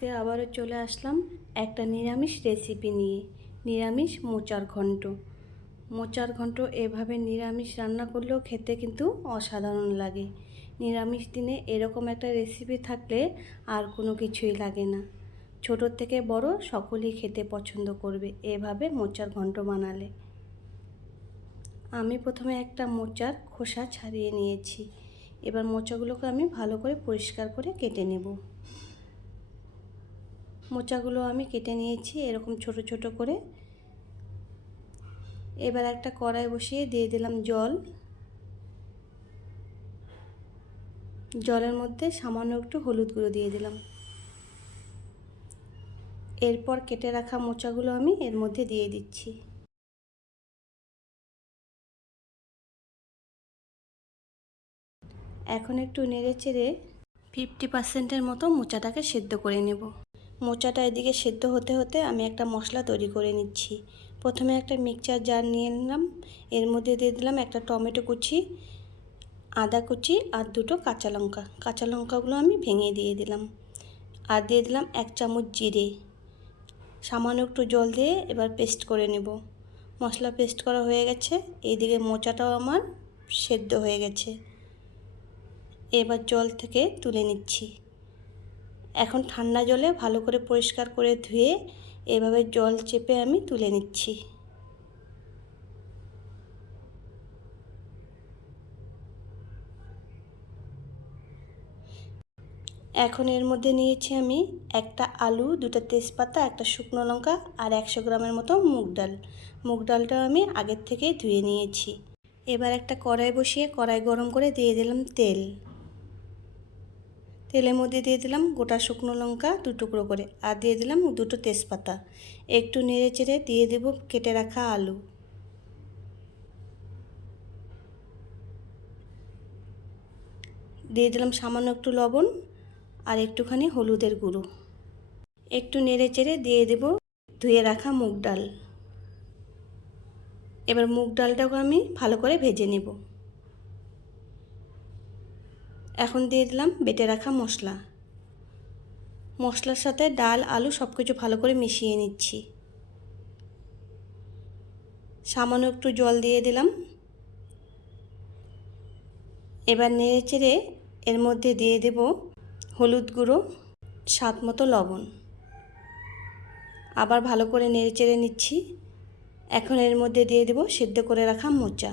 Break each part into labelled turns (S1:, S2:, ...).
S1: আজকে আবারও চলে আসলাম একটা নিরামিষ রেসিপি নিয়ে, নিরামিষ মোচার ঘন্ট। মোচার ঘন্ট এভাবে নিরামিষ রান্না করলেও খেতে কিন্তু অসাধারণ লাগে। নিরামিষ দিনে এরকম একটা রেসিপি থাকলে আর কোনো কিছুই লাগে না। ছোটোর থেকে বড় সকলেই খেতে পছন্দ করবে এভাবে মোচার ঘন্ট বানালে। আমি প্রথমে একটা মোচার খোসা ছাড়িয়ে নিয়েছি। এবার মোচাগুলোকে আমি ভালো করে পরিষ্কার করে কেটে নেব। মোচাগুলো আমি কেটে নিয়েছি, এরকম ছোট ছোট করে। এবার একটা কড়াই বসিয়ে দিয়ে দিলাম জল। জলের মধ্যে সামান্য একটু হলুদ গুঁড়ো দিয়ে দিলাম। এরপর কেটে রাখা মোচাগুলো আমি এর মধ্যে দিয়ে দিচ্ছি। এখন একটু নেড়ে চেড়ে ফিফটি পার্সেন্টের মতো মোচাটাকে সেদ্ধ করে নেব। মোচাটা এদিকে সেদ্ধ হতে হতে আমি একটা মশলা তৈরি করে নিচ্ছি। প্রথমে একটা মিক্সচার জার নিয়ে নিলাম। এর মধ্যে দিয়ে দিলাম একটা টমেটো কুচি, আদা কুচি আর দুটো কাঁচা লঙ্কা। কাঁচা লঙ্কাগুলো আমি ভেঙে দিয়ে দিলাম। আর দিয়ে দিলাম এক চামচ জিরে। সামান্য একটু জল দিয়ে এবার পেস্ট করে নেব। মশলা পেস্ট করা হয়ে গেছে। এইদিকে মোচাটাও আমার সেদ্ধ হয়ে গেছে। এবার জল থেকে তুলে নিচ্ছি। এখন ঠান্ডা জলে ভালো করে পরিষ্কার করে ধুয়ে এভাবে জল চেপে আমি তুলে নিচ্ছি। এখন এর মধ্যে নিয়েছি আমি একটা আলু, দুটো তেজপাতা, একটা শুকনো লঙ্কা আর একশো গ্রামের মতো মুগ ডাল। মুগ ডালটাও আমি আগের থেকেই ধুয়ে নিয়েছি। এবার একটা কড়াই বসিয়ে কড়াই গরম করে দিয়ে দিলাম তেল। তেলের মধ্যে দিয়ে দিলাম গোটা শুকনো লঙ্কা দু টুকরো করে আর দিয়ে দিলাম দুটো তেজপাতা। একটু নেড়ে চেড়ে দিয়ে দেব কেটে রাখা আলু। দিয়ে দিলাম সামান্য একটু লবণ আর একটুখানি হলুদের গুঁড়ো। একটু নেড়ে চেড়ে দিয়ে দেব ধুয়ে রাখা মুগ ডাল। এবার মুগ ডালটাকে আমি ভালো করে ভেজে নেব। এখন দিয়ে দিলাম বেটে রাখা মশলা। মশলার সাথে ডাল, আলু সব কিছু ভালো করে মিশিয়ে নিচ্ছি। সামান্য একটু জল দিয়ে দিলাম। এবার নেড়ে চেড়ে এর মধ্যে দিয়ে দেব হলুদ গুঁড়ো, স্বাদ মতো লবণ। আবার ভালো করে নেড়ে চেড়ে নিচ্ছি। এখন এর মধ্যে দিয়ে দেব সেদ্ধ করে রাখা মোচা।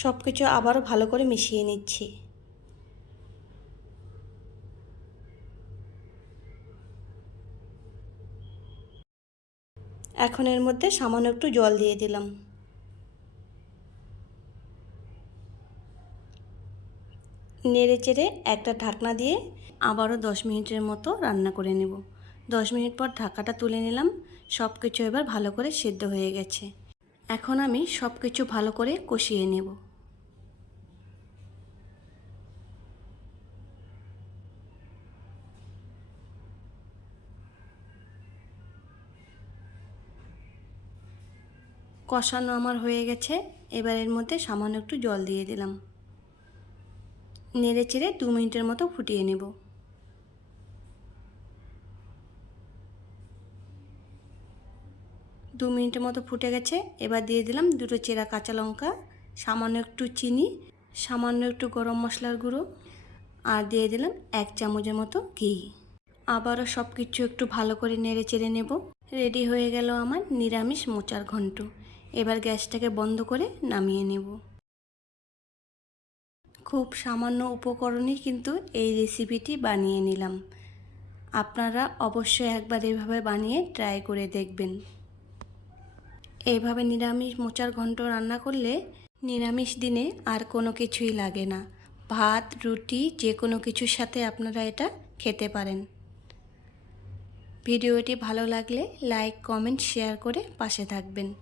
S1: সব কিছু আবারও ভালো করে মিশিয়ে নিচ্ছি। এখন এর মধ্যে সামান্য একটু জল দিয়ে দিলাম। নেড়ে চেড়ে একটা ঢাকনা দিয়ে আবারও দশ মিনিটের মতো রান্না করে নেব। দশ মিনিট পর ঢাকাটা তুলে নিলাম। সব কিছু এবার ভালো করে সেদ্ধ হয়ে গেছে। এখন আমি সব কিছু ভালো করে কষিয়ে নেব। কষানো আমার হয়ে গেছে, এবার এর মধ্যে সামান্য একটু জল দিয়ে দিলাম। নেড়ে চেড়ে দু মিনিটের মতো ফুটিয়ে নেব। দু মিনিটের মতো ফুটে গেছে। এবার দিয়ে দিলাম দুটো চেরা কাঁচা লঙ্কা, সামান্য একটু চিনি, সামান্য একটু গরম মশলার গুঁড়ো আর দিয়ে দিলাম এক চামচের মতো ঘি। আবারও সব কিছু একটু ভালো করে নেড়ে চেড়ে নেব। রেডি হয়ে গেল আমার নিরামিষ মোচার ঘন্ট। এবার গ্যাসটাকে বন্ধ করে নামিয়ে নেব। খুব সামান্য উপকরণেই কিন্তু এই রেসিপিটি বানিয়ে নিলাম। আপনারা অবশ্যই একবার এভাবে বানিয়ে ট্রাই করে দেখবেন। এইভাবে নিরামিষ মোচার ঘন্ট রান্না করলে নিরামিষ দিনে আর কোনো কিছুই লাগে না। ভাত, রুটি যে কোনো কিছুর সাথে আপনারা এটা খেতে পারেন। ভিডিওটি ভালো লাগলে লাইক, কমেন্ট, শেয়ার করে পাশে থাকবেন।